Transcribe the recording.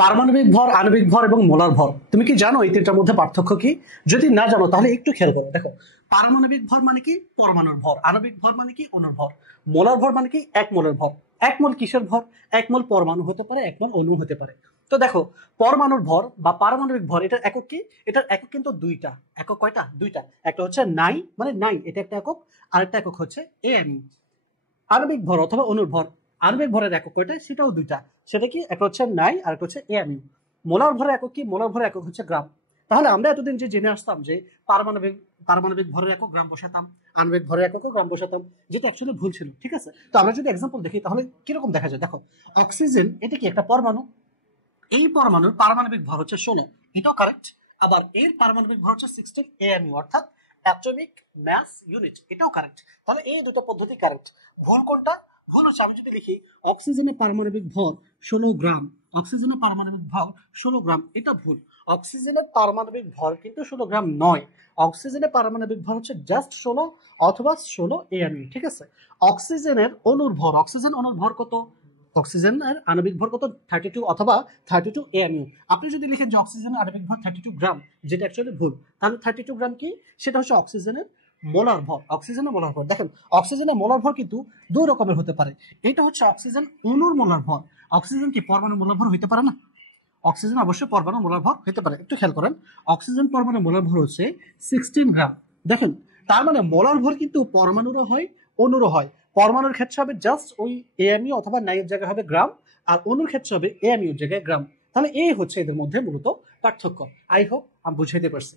পারমাণবিক ভর, আণবিক ভর এবং মোলার ভর, তুমি কি জানো এই তিনটার মধ্যে পার্থক্য কি? যদি না জানো তাহলে একটু খেয়াল করো। দেখো, পারমাণবিক ভর মানে কি? পরমাণুর ভর। আণবিক ভর মানে কি? অণুর ভর। মোলার ভর মানে কি? এক মোলের ভর। এক মোল কিসের ভর? এক মোল পরমাণু হতে পারে, এক মোল অণু হতে পারে। তো দেখো, পরমাণুর ভর বা পারমাণবিক ভর, এটার একক কি? এটার একক কিন্তু দুইটা। একক কয়টা? দুইটা। একটা হচ্ছে নাই, মানে নাই, এটা একটা একক। আরেকটা একক হচ্ছে এমি। আণবিক ভর অথবা অণুর ভর, আণবিক ভরের একক কয়টা? সেটাও দুইটা। সেটা কি? একটা হচ্ছে নাই আর একটা হচ্ছে এএমইউ। মোলার ভরের একক কি? মোলার ভরের একক হচ্ছে গ্রাম। তাহলে আমরা এতদিন যে জেনে আসতাম যে পারমাণবিক পারমাণবিক ভরের একক গ্রাম বসাতাম, আণবিক ভরের এককও গ্রাম বসাতাম, যেটা অ্যাকচুয়ালি ভুল ছিল। ঠিক আছে? তো আমরা যদি এক্সাম্পল দেখি তাহলে কিরকম দেখা যায়। দেখো, অক্সিজেন এটা কি? একটা পরমাণু। এই পরমাণুর পারমাণবিক ভর হচ্ছে 16, এটাও কারেক্ট। আবার এর পারমাণবিক ভর হচ্ছে 16 এএমইউ, অর্থাৎ অ্যাটমিক ম্যাস ইউনিট, এটাও কারেক্ট। তাহলে এই দুটো পদ্ধতি কারেক্ট। ভুল কোনটা? ভুল হচ্ছে আমি যদি লিখি অক্সিজেনের পারমাণবিক ভর 16 গ্রাম, অক্সিজেনের পারমাণবিক ভর 16 গ্রাম, এটা ভুল। অক্সিজেনের পারমাণবিক ভর কিন্তু 16 গ্রাম নয়। অক্সিজেনের পারমাণবিক ভর হচ্ছে জাস্ট 16 অথবা 16 এএমইউ। ঠিক আছে? অক্সিজেনের অণুর ভর, অক্সিজেন অণুর ভর কত? অক্সিজেনের আণবিক ভর কত? 32 অথবা 32 এএমইউ। আপনি যদি লিখেন যে অক্সিজেনের আণবিক ভর 32 গ্রাম, যেটা অ্যাকচুয়ালি ভুল। তাহলে 32 গ্রাম কি? সেটা হচ্ছে অক্সিজেনের মোলার ভর। অক্সিজেনের মোলার ভর। দেখেন, অক্সিজেনের মোলার ভর কিন্তু দুই রকমের হতে পারে। এটা হচ্ছে অক্সিজেন অণুর মোলার ভর। অক্সিজেন কি পরমাণু মোলার ভর হইতে পারে না? অক্সিজেন অবশ্যই পরমাণু মোলার ভর হতে পারে। একটু খেয়াল করেন, অক্সিজেন পরমাণু মোলার ভর হচ্ছে 16 গ্রাম। দেখেন, তার মানে মোলার ভর কিন্তু পরমাণুরও হয়, অণুরও হয়। পরমাণুর ক্ষেত্রে হবে জাস্ট ওই এএমইউ অথবা নাইয়ের জায়গায় হবে গ্রাম, আর অণুর ক্ষেত্রে হবে এএমইউ জায়গায় গ্রাম। তাহলে এই হচ্ছে এদের মধ্যে মূলত পার্থক্য। আই হোপ আমি বুঝাইতে পারছি।